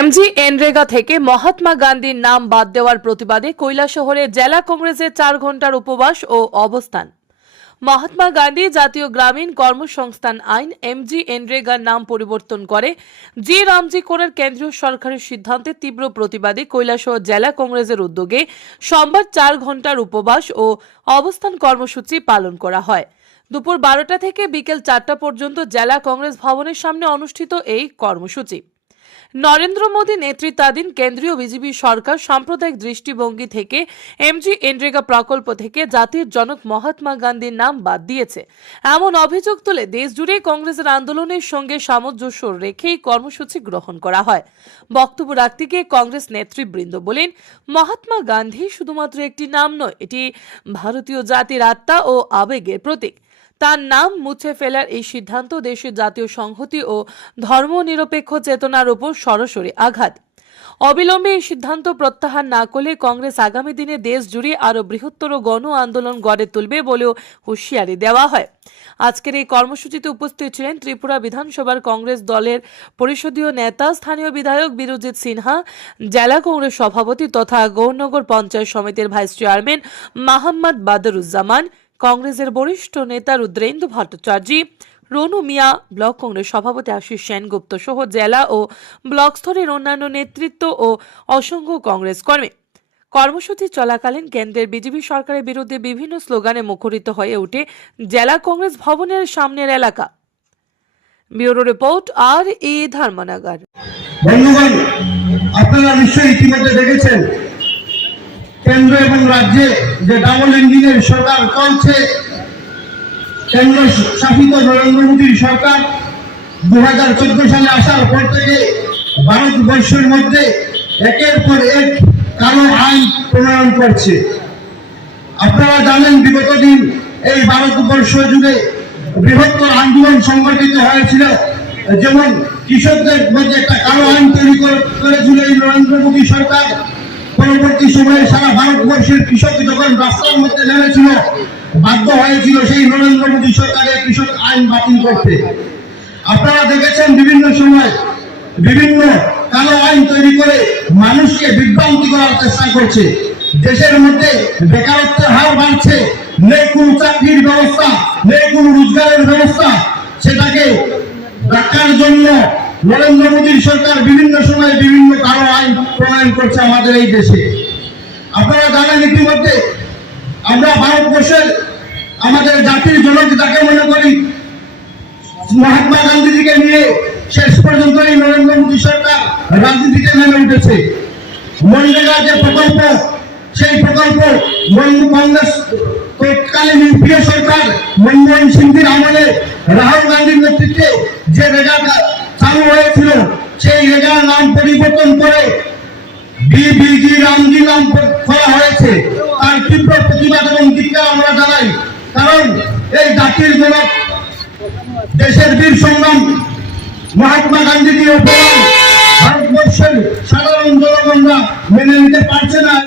MG NREGA থেকে মহাত্মা গান্ধীর নাম বাদ দেওয়ার প্রতিবাদে কৈলাসহরে জেলা কংগ্রেসের চার ঘণ্টার উপবাস ও অবস্থান। মহাত্মা গান্ধী জাতীয় গ্রামীণ কর্মসংস্থান আইন এমজি এনরেগার নাম পরিবর্তন করে জি রামজি কোরের কেন্দ্রীয় সরকারের সিদ্ধান্তে তীব্র প্রতিবাদে কৈলাসহর জেলা কংগ্রেসের উদ্যোগে সোমবার চার ঘণ্টার উপবাস ও অবস্থান কর্মসূচি পালন করা হয়। দুপুর বারোটা থেকে বিকেল চারটা পর্যন্ত জেলা কংগ্রেস ভবনের সামনে অনুষ্ঠিত এই কর্মসূচি। নরেন্দ্র মোদী নেতৃত্বাধীন কেন্দ্রীয় বিজেপি সরকার সাম্প্রদায়িক দৃষ্টিভঙ্গি থেকে এমজি এনরেগা প্রকল্প থেকে জাতির জনক মহাত্মা গান্ধীর নাম বাদ দিয়েছে। এমন অভিযোগ তুলে দেশজুড়ে কংগ্রেসের আন্দোলনের সঙ্গে সামঞ্জস্য রেখেই কর্মসূচি গ্রহণ করা হয়। বক্তব্য রাখতে গিয়ে কংগ্রেস নেতৃবৃন্দ বলেন, মহাত্মা গান্ধী শুধুমাত্র একটি নাম নয়, এটি ভারতীয় জাতির আত্মা ও আবেগের প্রতীক। তার নাম মুছে ফেলার এই সিদ্ধান্ত দেশের জাতীয় সংহতি ও ধর্মনিরপেক্ষ চেতনার উপর সরাসরি আঘাত। অবিলম্বে এই সিদ্ধান্ত প্রত্যাহার না করলে কংগ্রেস আগামী দিনে দেশ জুড়ে আরও বৃহত্তর গণ আন্দোলন গড়ে তুলবে বলেও হুঁশিয়ারি দেওয়া হয়। আজকের এই কর্মসূচিতে উপস্থিত ছিলেন ত্রিপুরা বিধানসভার কংগ্রেস দলের পরিষদীয় নেতা, স্থানীয় বিধায়ক বিরজিৎ সিনহা, জেলা কংগ্রেস সভাপতি তথা গৌরনগর পঞ্চায়েত সমিতির ভাইস চেয়ারম্যান মাহমদ বাদরুজ্জামান কংগ্রেসের বরিষ্ঠ নেতা রুদ্রেন্দু ভট্টাচার্য, রনু মিয়া ব্লক কংগ্রেস সভাপতি আশিস সেনগুপ্ত সহ জেলা ও ব্লক স্তরের অন্যান্য নেতৃত্ব ও অসংখ্য কংগ্রেস কর্মী। কর্মসূচি চলাকালীন কেন্দ্রের বিজেপি সরকারের বিরুদ্ধে বিভিন্ন স্লোগানে মুখরিত হয়ে ওঠে জেলা কংগ্রেস ভবনের সামনের এলাকা। ব্যুরো রিপোর্ট আর এ ধর্মনগর। বন্ধুগণ, আপনারা নিশ্চয়ই ইতিমধ্যে দেখেছেন কেন্দ্র এবং রাজ্যে যে ডাবল ইঞ্জিনের সরকার চলছে, কেন্দ্র শাসিত নরেন্দ্র মোদীর সরকার দু হাজার চোদ্দ সালে আসার পর থেকে ভারতবর্ষের মধ্যে একের পর এক কালো আইন প্রণয়ন করছে। আপনারা জানেন বিগত দিন এই ভারতবর্ষ জুড়ে বৃহত্তর আন্দোলন সংগঠিত হয়েছিল, যেমন কৃষকদের মধ্যে একটা কালো আইন তৈরি করে- করেছিল এই নরেন্দ্র মোদী সরকার। পরবর্তী সময়ে সারা ভারতবর্ষের কৃষক যখন রাস্তার মধ্যে নেমেছিল। বাধ্য হয়েছিল সেই নরেন্দ্র মোদী সরকারের কৃষক আইন বাতিল করতে। আপনারা দেখেছেন বিভিন্ন সময় বিভিন্ন কালো আইন তৈরি করে মানুষকে বিভ্রান্তি করার চেষ্টা করছে। দেশের মধ্যে বেকারত্বের হার বাড়ছে, নেই কোনো চাকরির ব্যবস্থা, নেই কোনো রোজগারের ব্যবস্থা। সেটাকে রাখার জন্য নরেন্দ্র মোদীর সরকার বিভিন্ন সময় বিভিন্ন কালো আইন প্রণয়ন করছে আমাদের এই দেশে। আপনারা জানেন ইতিমধ্যে আমরা ভারতবর্ষের আমাদের জাতির জনক যাকে মনে করি, মহাত্মা গান্ধীজিকে নিয়ে শেষ পর্যন্ত এই নরেন্দ্র মোদী সরকার রাজনীতিতে নেমে উঠেছে। মনরেগা যে প্রকল্প, সেই প্রকল্প কংগ্রেস তৎকালীন ইউপিএ সরকার মনমোহন সিংজির আমলে রাহুল গান্ধীর নেতৃত্বে যে রেগা চালু হয়েছিল। সেই রেগার নাম পরিবর্তন করে বিবিজি রামজি নাম করা হয়েছে। তার তীব্র প্রতিবাদ এবং ধিক্কার আমরা জানাই। কারণ এই জাতির জনক দেশের বীর সংগ্রাম মহাত্মা গান্ধীজি অপমান ভারতবর্ষের সাধারণ জনগণরা মেনে নিতে পারছে না।